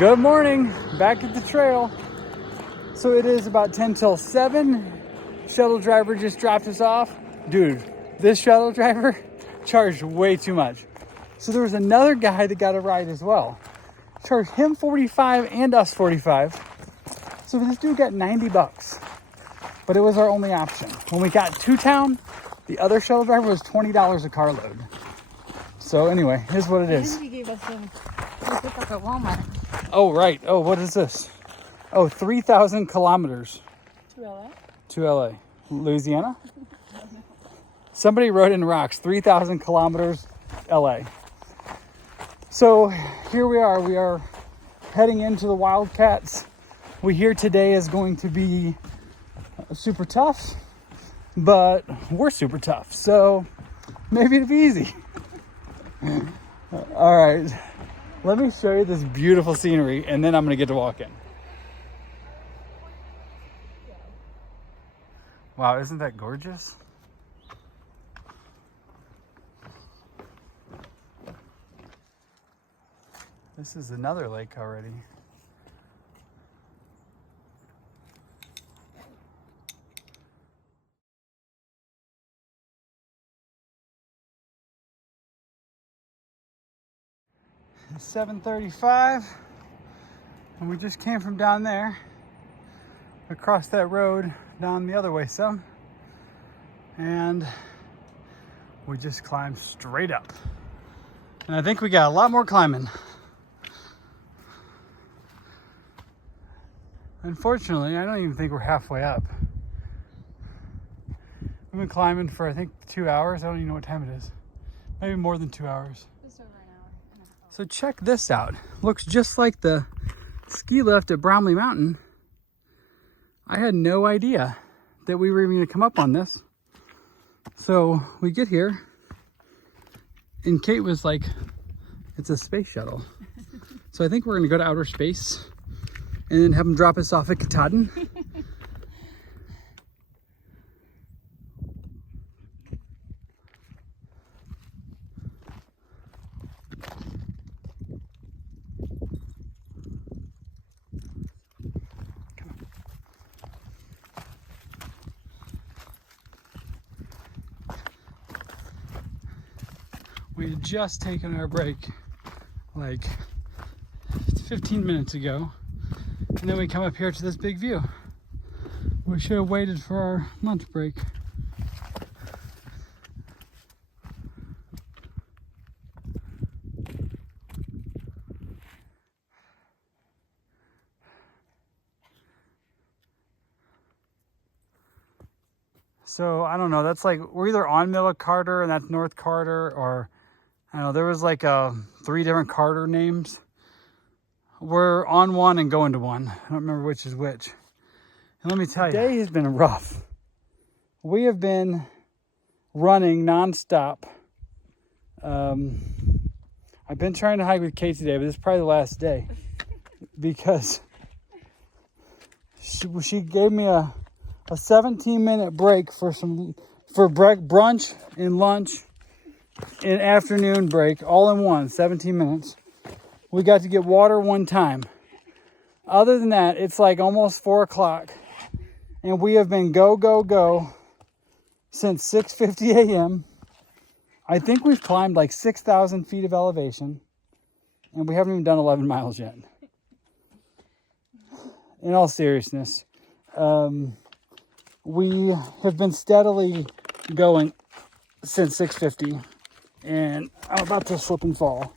Good morning, back at the trail. So it is about 10 till 7. Shuttle driver just dropped us off. Dude, this shuttle driver charged way too much. So there was another guy that got a ride as well. Charged him 45 and us 45. So this dude got 90 bucks. But it was our only option. When we got to town, the other shuttle driver was $20 a carload. So anyway, here's what it is. And he gave us some to pick up at Walmart. Oh, right. Oh, what is this? Oh, 3,000 kilometers. To LA? To LA. Louisiana? Somebody wrote in rocks, 3,000 kilometers, LA. So here we are. We are heading into the Wildcats. We hear today is going to be super tough, but we're super tough. So maybe it'll be easy. All right. Let me show you this beautiful scenery, and then I'm going to get to walk in. Wow, isn't that gorgeous? This is another lake already. It's 7:35, and we just came from down there, across that road, down the other way some, and we just climbed straight up. And I think we got a lot more climbing. Unfortunately, I don't even think we're halfway up. We've been climbing for, I think, 2 hours. I don't even know what time it is. Maybe more than 2 hours. Just over an hour and a half. So check this out. Looks just like the ski lift at Bromley Mountain. I had no idea that we were even going to come up on this. So we get here, and Kate was like, it's a space shuttle. So I think we're going to go to outer space and then have them drop us off at Katahdin. We had just taken our break like 15 minutes ago, and then we come up here to this big view. We should have waited for our lunch break. So I don't know, that's like, we're either on Middle Carter and that's North Carter, or I don't know, there was like 3 different Carter names. We're on one and going to one. I don't remember which is which. And let me tell you, today has been rough. We have been running nonstop. I've been trying to hike with Kate today, but this is probably the last day because she gave me a 17-minute break for brunch and lunch and afternoon break, all in one, 17 minutes. We got to get water one time. Other than that, it's like almost 4 o'clock, and we have been go, go, go since 6:50 a.m. I think we've climbed like 6,000 feet of elevation, and we haven't even done 11 miles yet. In all seriousness, we have been steadily going since 6:50, and I'm about to slip and fall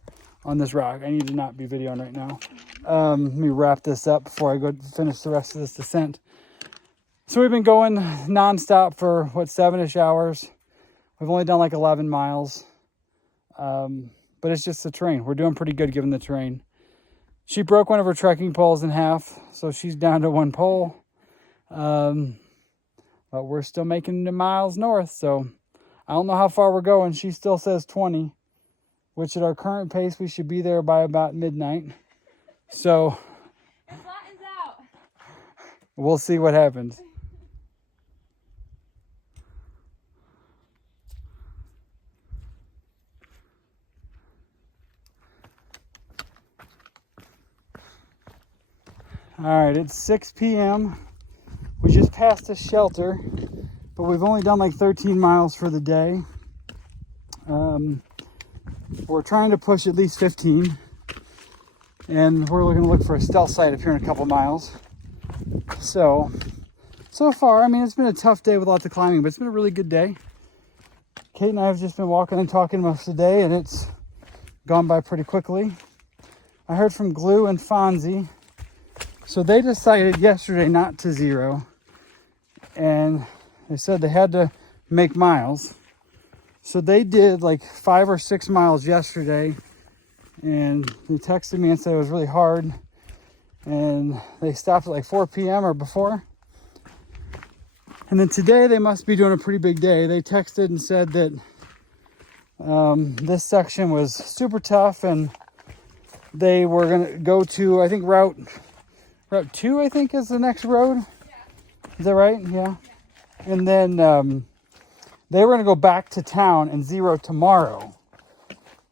on this rock. I need to not be videoing right now. Let me wrap this up before I go finish the rest of this descent. So we've been going nonstop for, 7-ish hours. We've only done like 11 miles. But it's just the terrain. We're doing pretty good given the terrain. She broke one of her trekking poles in half, so she's down to 1 pole. But we're still making the miles north, so I don't know how far we're going. She still says 20, which at our current pace, we should be there by about midnight. So it flattens out. We'll see what happens. All right, it's 6 p.m. We just passed a shelter, but we've only done like 13 miles for the day. We're trying to push at least 15, and we're going to look for a stealth site up here in a couple miles. So far, I mean, it's been a tough day with lots of climbing, but it's been a really good day. Kate and I have just been walking and talking most of the day, and it's gone by pretty quickly. I heard from Glue and Fonzie. So they decided yesterday not to zero, and they said they had to make miles. So they did like 5 or 6 miles yesterday, and they texted me and said it was really hard, and they stopped at like 4 p.m. or before. And then today they must be doing a pretty big day. They texted and said that this section was super tough, and they were gonna go to, I think, Route 2, I think, is the next road. Yeah. Is that right? Yeah. And then they were gonna go back to town and zero tomorrow.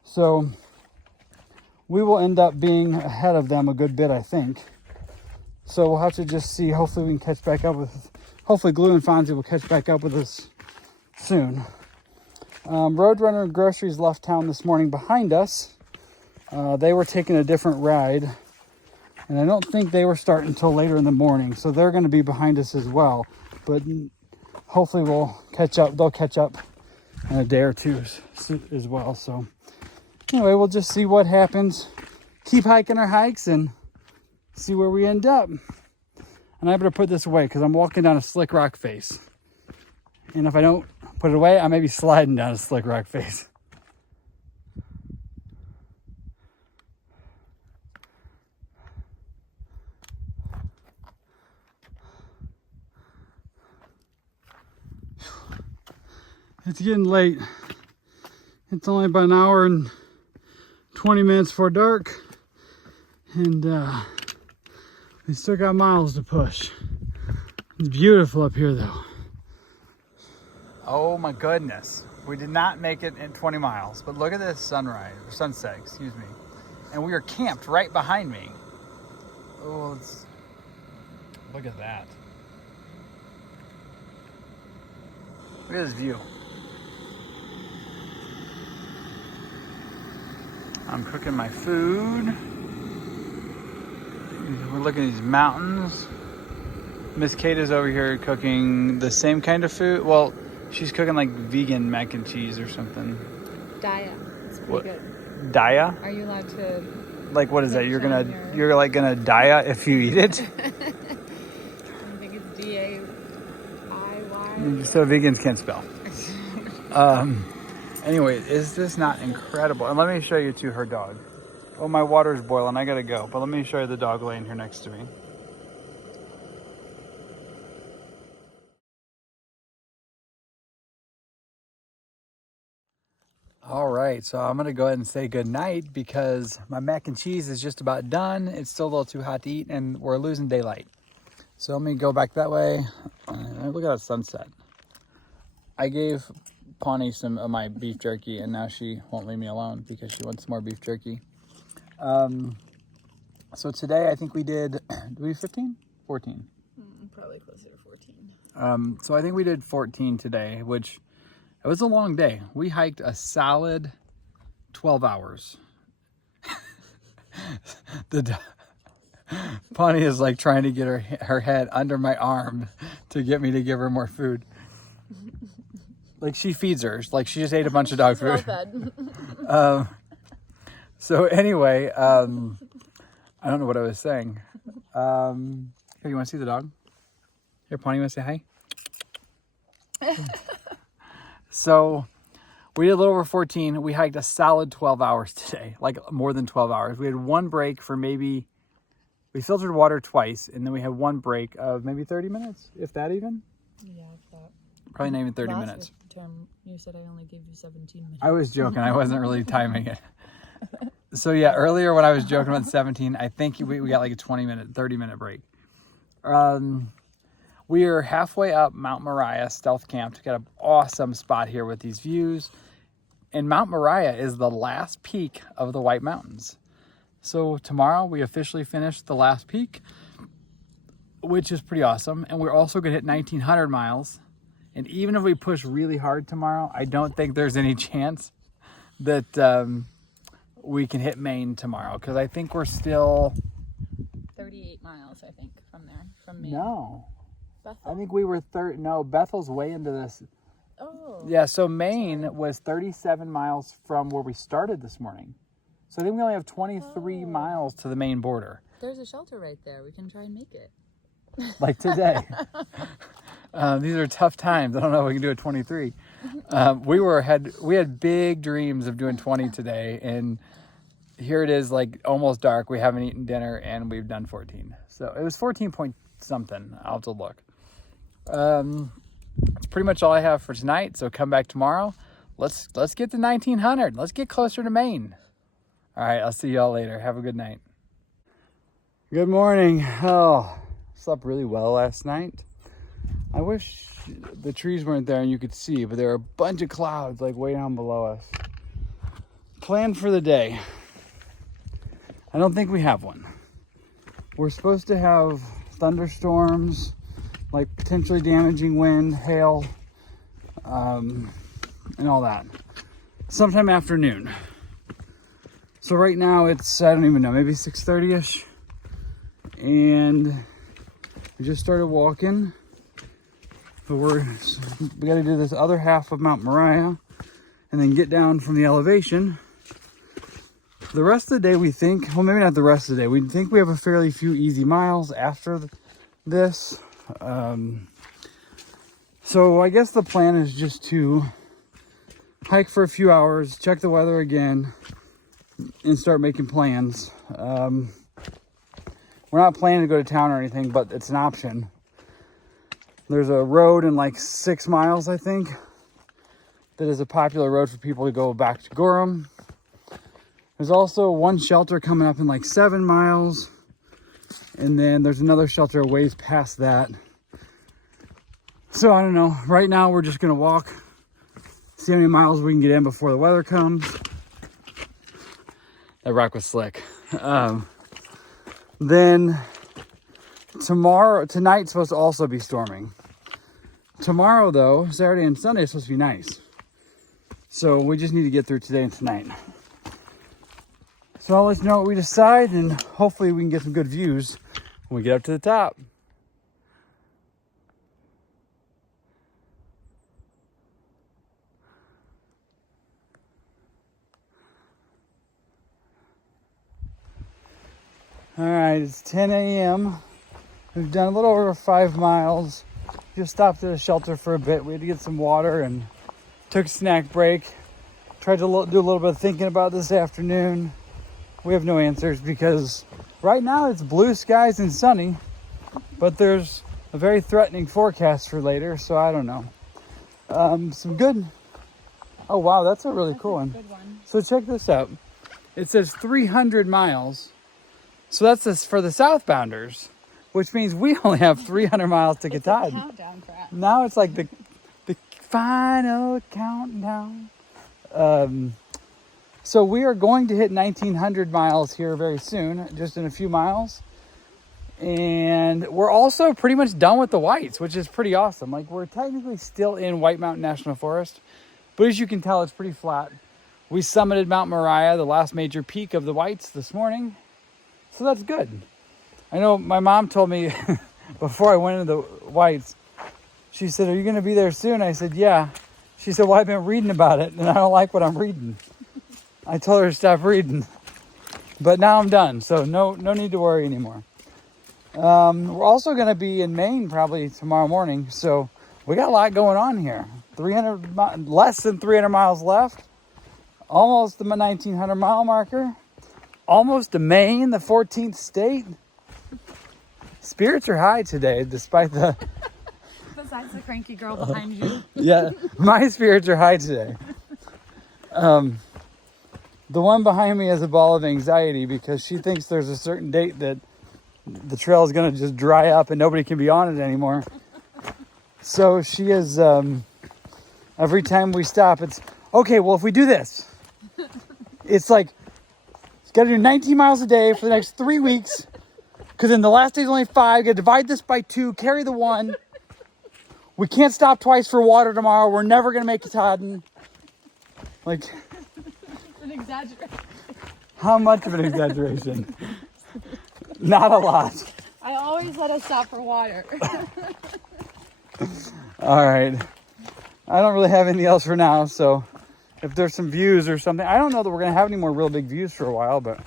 So we will end up being ahead of them a good bit, I think. So we'll have to just see. Hopefully we can catch back up with, hopefully Glue and Fonzie will catch back up with us soon. Roadrunner and Groceries left town this morning behind us. They were taking a different ride, and I don't think they were starting until later in the morning, so they're going to be behind us as well. But hopefully we'll catch up. They'll catch up in a day or two as well. So anyway, we'll just see what happens. Keep hiking our hikes and see where we end up. And I better put this away because I'm walking down a slick rock face. And if I don't put it away, I may be sliding down a slick rock face. It's getting late. It's only about an hour and 20 minutes before dark. And we still got miles to push. It's beautiful up here though. Oh my goodness. We did not make it in 20 miles, but look at this sunrise, or sunset, excuse me. And we are camped right behind me. Oh, look at that. Look at this view. I'm cooking my food. We're looking at these mountains. Miss Kate is over here cooking the same kind of food. Well, she's cooking like vegan mac and cheese or something. Daya. It's pretty What? good. Daya? Are you allowed to? Like, what is that? You're like gonna Daya if you eat it? I think it's D-A-I-Y. So vegans can't spell. Anyway, is this not incredible? And let me show you to her dog. Oh, my water's boiling. I gotta go. But let me show you the dog laying here next to me. All right, so I'm gonna go ahead and say good night because my mac and cheese is just about done. It's still a little too hot to eat, and we're losing daylight. So let me go back that way. Look at that sunset. I gave Pawnee some of my beef jerky, and now she won't leave me alone because she wants more beef jerky. So today I think we did we 15? 14. Probably closer to 14. So I think we did 14 today, which it was a long day. We hiked a solid 12 hours. Pawnee is like trying to get her head under my arm to get me to give her more food. Like she feeds her. Like she just ate a bunch of dog food. Well fed. So anyway, I don't know what I was saying. Here, you want to see the dog? Here, Pawnee, you want to say hi? So we did a little over 14. We hiked a solid 12 hours today, like more than 12 hours. We had one break for we filtered water twice, and then we had one break of maybe 30 minutes, if that even. Yeah, I thought. Probably not even 30 minutes. Term, you said I only gave you 17 minutes. I was joking. I wasn't really timing it. So yeah, earlier when I was joking about 17, I think we got like a 30-minute break. We are halfway up Mount Moriah, stealth camped. Got an awesome spot here with these views. And Mount Moriah is the last peak of the White Mountains. So tomorrow we officially finish the last peak. which is pretty awesome. And we're also going to hit 1,900 miles. And even if we push really hard tomorrow, I don't think there's any chance that we can hit Maine tomorrow. Because I think we're still... 38 miles, I think, from there. From Maine. No. Bethel? I think we were... No, Bethel's way into this. Oh. Yeah, so Maine was 37 miles from where we started this morning. So I think we only have 23 miles to the Maine border. There's a shelter right there. We can try and make it. Like today. These are tough times. I don't know if we can do a 23. We had big dreams of doing 20 today, and here it is, like almost dark. We haven't eaten dinner, and we've done 14. So it was 14 point something. I'll have to look. That's pretty much all I have for tonight. So come back tomorrow. Let's get to 1,900. Let's get closer to Maine. All right, I'll see y'all later. Have a good night. Good morning. Oh, slept really well last night. I wish the trees weren't there and you could see, but there are a bunch of clouds like way down below us. Plan for the day. I don't think we have one. We're supposed to have thunderstorms, like potentially damaging wind, hail, and all that. Sometime afternoon. So right now it's, I don't even know, maybe 6:30ish. And we just started walking. But we got to do this other half of Mount Moriah and then get down from the elevation. The rest of the day we think, well, maybe not the rest of the day, we think we have a fairly few easy miles after this. So I guess the plan is just to hike for a few hours, check the weather again, and start making plans. We're not planning to go to town or anything, but it's an option. There's a road in like 6 miles, I think, that is a popular road for people to go back to Gorham. There's also one shelter coming up in like 7 miles. And then there's another shelter a ways past that. So I don't know. Right now we're just going to walk, see how many miles we can get in before the weather comes. That rock was slick. Then tonight's supposed to also be storming. Tomorrow though, Saturday and Sunday is supposed to be nice. So we just need to get through today and tonight. So I'll let you know what we decide, and hopefully we can get some good views when we get up to the top. All right, it's 10 a.m. We've done a little over 5 miles. Just stopped at a shelter for a bit. We had to get some water and took a snack break. Tried to do a little bit of thinking about this afternoon. We have no answers because right now it's blue skies and sunny, but there's a very threatening forecast for later, so I don't know. Some good. Oh wow, that's a really cool one. Good one. So check this out. It says 300 miles. So that's this for the southbounders, which means we only have 300 miles to get tied. Countdown crap. Now it's like the final countdown. So we are going to hit 1,900 miles here very soon, just in a few miles. And we're also pretty much done with the whites, which is pretty awesome. Like, we're technically still in White Mountain National Forest, but as you can tell, it's pretty flat. We summited Mount Moriah, the last major peak of the whites, this morning. So that's good. I know my mom told me before I went into the whites, she said, "Are you going to be there soon?" I said, "Yeah." She said, "Well, I've been reading about it and I don't like what I'm reading." I told her to stop reading, but now I'm done. So no need to worry anymore. We're also going to be in Maine probably tomorrow morning. So we got a lot going on here. Less than 300 miles left. Almost the 1,900 mile marker. Almost to Maine, the 14th state. Spirits are high today, despite the... Besides the cranky girl behind you. Yeah, my spirits are high today. The one behind me has a ball of anxiety because she thinks there's a certain date that the trail is going to just dry up and nobody can be on it anymore. So she is, every time we stop, it's, okay, well, if we do this, it's like, got to do 19 miles a day for the next 3 weeks. Because then the last day's only 5. Gotta divide this by 2, carry the 1. We can't stop twice for water tomorrow. We're never gonna make Katahdin. Like, An exaggeration. how much of an exaggeration? Not a lot. I always let us stop for water. All right. I don't really have anything else for now, so if there's some views or something, I don't know that we're gonna have any more real big views for a while, but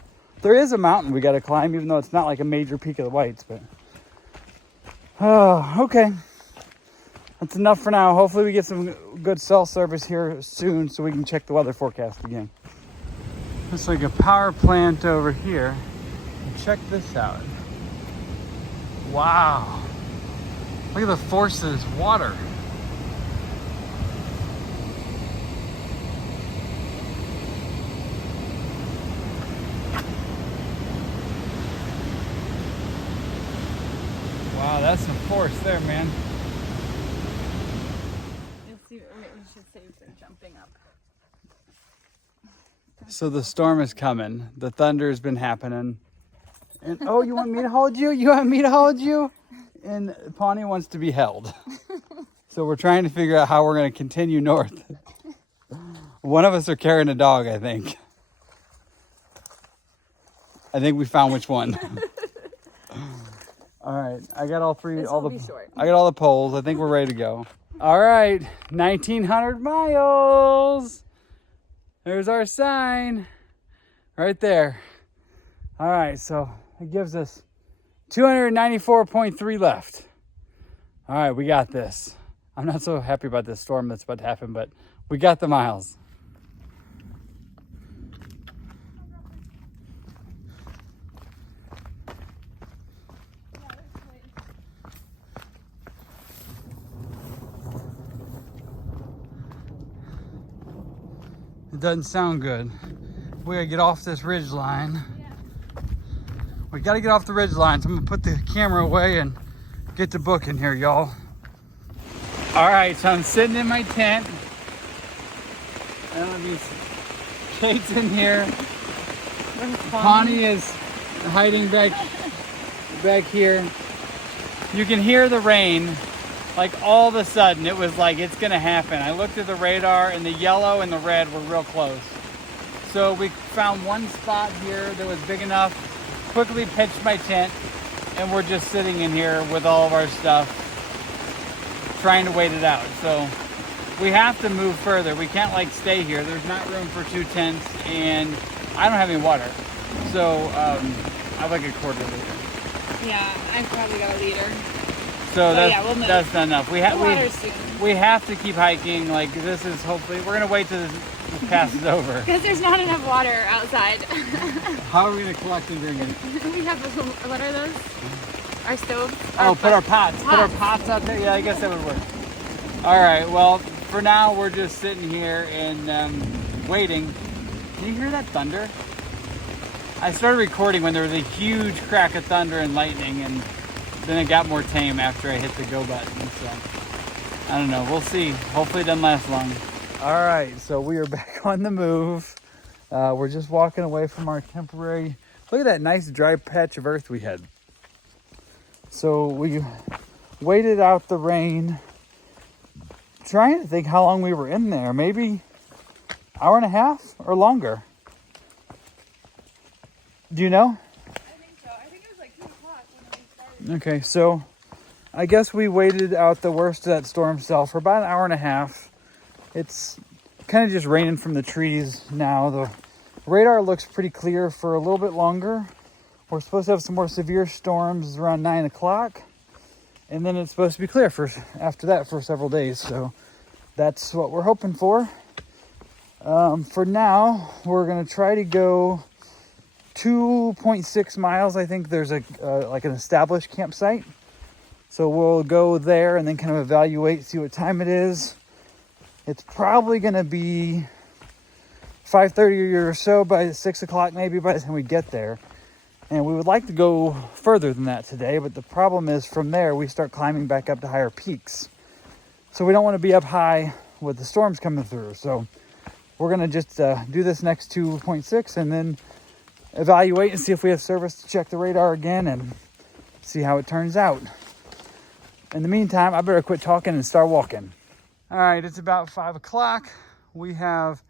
there is a mountain we gotta climb, even though it's not like a major peak of the Whites, but oh, okay. That's enough for now. Hopefully we get some good cell service here soon so we can check the weather forecast again. Looks like a power plant over here. Check this out. Wow. Look at the force of this water. Wow, that's some force there, man. We should save for jumping up. So the storm is coming. The thunder has been happening. And oh, you want me to hold you? You want me to hold you? And Pawnee wants to be held. So we're trying to figure out how we're going to continue north. One of us are carrying a dog, I think. I think we found which one. All right, I got all three. This will be short. I got all the poles. I think we're ready to go. All right, 1,900 miles. There's our sign right there. All right, so it gives us 294.3 left. All right, we got this. I'm not so happy about this storm that's about to happen, but we got the miles. It doesn't sound good. We gotta get off this ridge line. We gotta get off the ridge line, so I'm gonna put the camera away and get the book in here, y'all. All right, so I'm sitting in my tent. And these Kate's in here. Pawnee is hiding back here. You can hear the rain. Like all of a sudden, it was like it's gonna happen. I looked at the radar and the yellow and the red were real close. So we found one spot here that was big enough, quickly pitched my tent, and we're just sitting in here with all of our stuff, trying to wait it out. So we have to move further. We can't like stay here. There's not room for 2 tents, and I don't have any water. So I have like a quarter liter. Yeah, I probably got a liter. So that's, yeah, we'll move. That's not enough. We have to keep hiking. Like this is hopefully, we're gonna wait till this passes over. Because there's not enough water outside. How are we gonna collect and drink it? We have, what are those? Our stove? Put our pots. Put our pots out there? Yeah, I guess that would work. All right, well, for now, we're just sitting here and waiting. Can you hear that thunder? I started recording when there was a huge crack of thunder and lightning, and then it got more tame after I hit the go button. So I don't know. We'll see. Hopefully it doesn't last long. All right, so we are back on the move. We're just walking away from our temporary. Look at that nice dry patch of earth we had. So we waited out the rain. Trying to think how long we were in there. Maybe hour and a half or longer. Do you know? I think so. I think it was like 2 o'clock when we started. Okay, so I guess we waited out the worst of that storm cell for about an hour and a half. It's kind of just raining from the trees now. The radar looks pretty clear for a little bit longer. We're supposed to have some more severe storms around 9 o'clock. And then it's supposed to be clear for after that for several days. So that's what we're hoping for. For now, we're going to try to go 2.6 miles. I think there's like an established campsite. So we'll go there and then kind of evaluate, see what time it is. It's probably going to be 5:30 or so, by 6 o'clock maybe by the time we get there. And we would like to go further than that today, but the problem is from there we start climbing back up to higher peaks. So we don't want to be up high with the storms coming through. So we're going to just do this next 2.6 and then evaluate and see if we have service to check the radar again and see how it turns out. In the meantime, I better quit talking and start walking. All right, it's about 5 o'clock. We have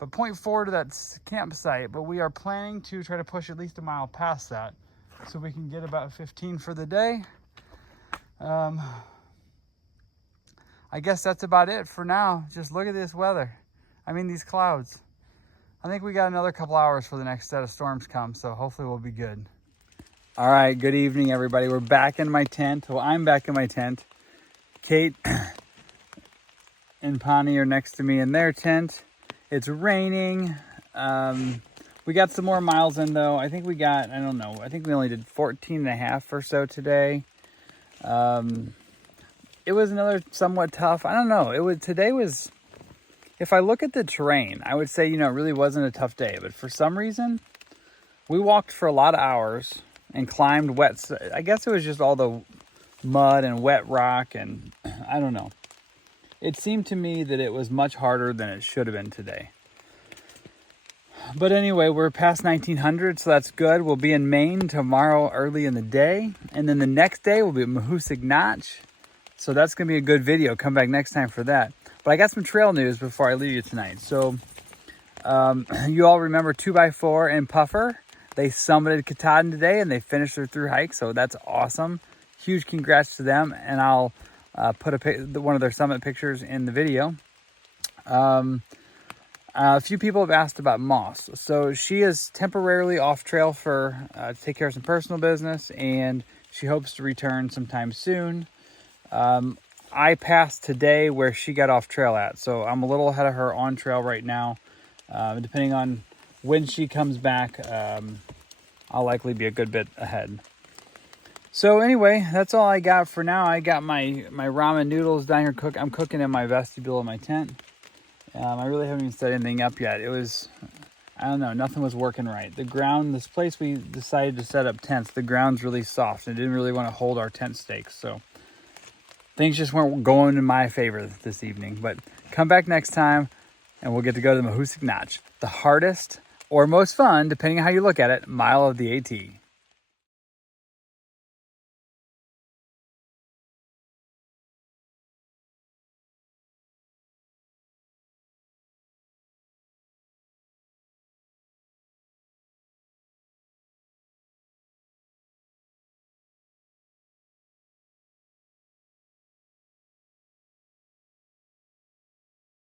a 0.4 to that campsite, but we are planning to try to push at least a mile past that so we can get about 15 for the day. I guess that's about it for now. Just look at this weather. I mean, these clouds. I think we got another couple hours for the next set of storms come, so hopefully we'll be good. All right, good evening, everybody. We're back in my tent. Well, I'm back in my tent. Kate and Pani are next to me in their tent. It's raining. We got some more miles in, though. I think we got, I don't know, I think we only did 14 and a half or so today. It was another somewhat tough, I don't know. Today was, if I look at the terrain, I would say, it really wasn't a tough day. But for some reason, we walked for a lot of hours and climbed wet. I guess it was just all the mud and wet rock, and I don't know. It seemed to me that it was much harder than it should have been today. But anyway, we're past 1900, so that's good. We'll be in Maine tomorrow early in the day. And then the next day we'll be at Mahoosic Notch. So that's going to be a good video. Come back next time for that. But I got some trail news before I leave you tonight. So you all remember 2x4 and Puffer. They summited Katahdin today and they finished their through hike. So that's awesome. Huge congrats to them. And I'll put one of their summit pictures in the video. A few people have asked about Moss. So she is temporarily off trail for to take care of some personal business, and she hopes to return sometime soon. I passed today where she got off trail at, so I'm a little ahead of her on trail right now. Depending on when she comes back, I'll likely be a good bit ahead. So anyway, that's all I got for now. I got my ramen noodles down here I'm cooking in my vestibule of my tent. I really haven't even set anything up yet. It was, I don't know, nothing was working right. The ground, this place we decided to set up tents, the ground's really soft. And it didn't really want to hold our tent stakes. So things just weren't going in my favor this evening. But come back next time and we'll get to go to the Mahoosic Notch. The hardest or most fun, depending on how you look at it, mile of the AT.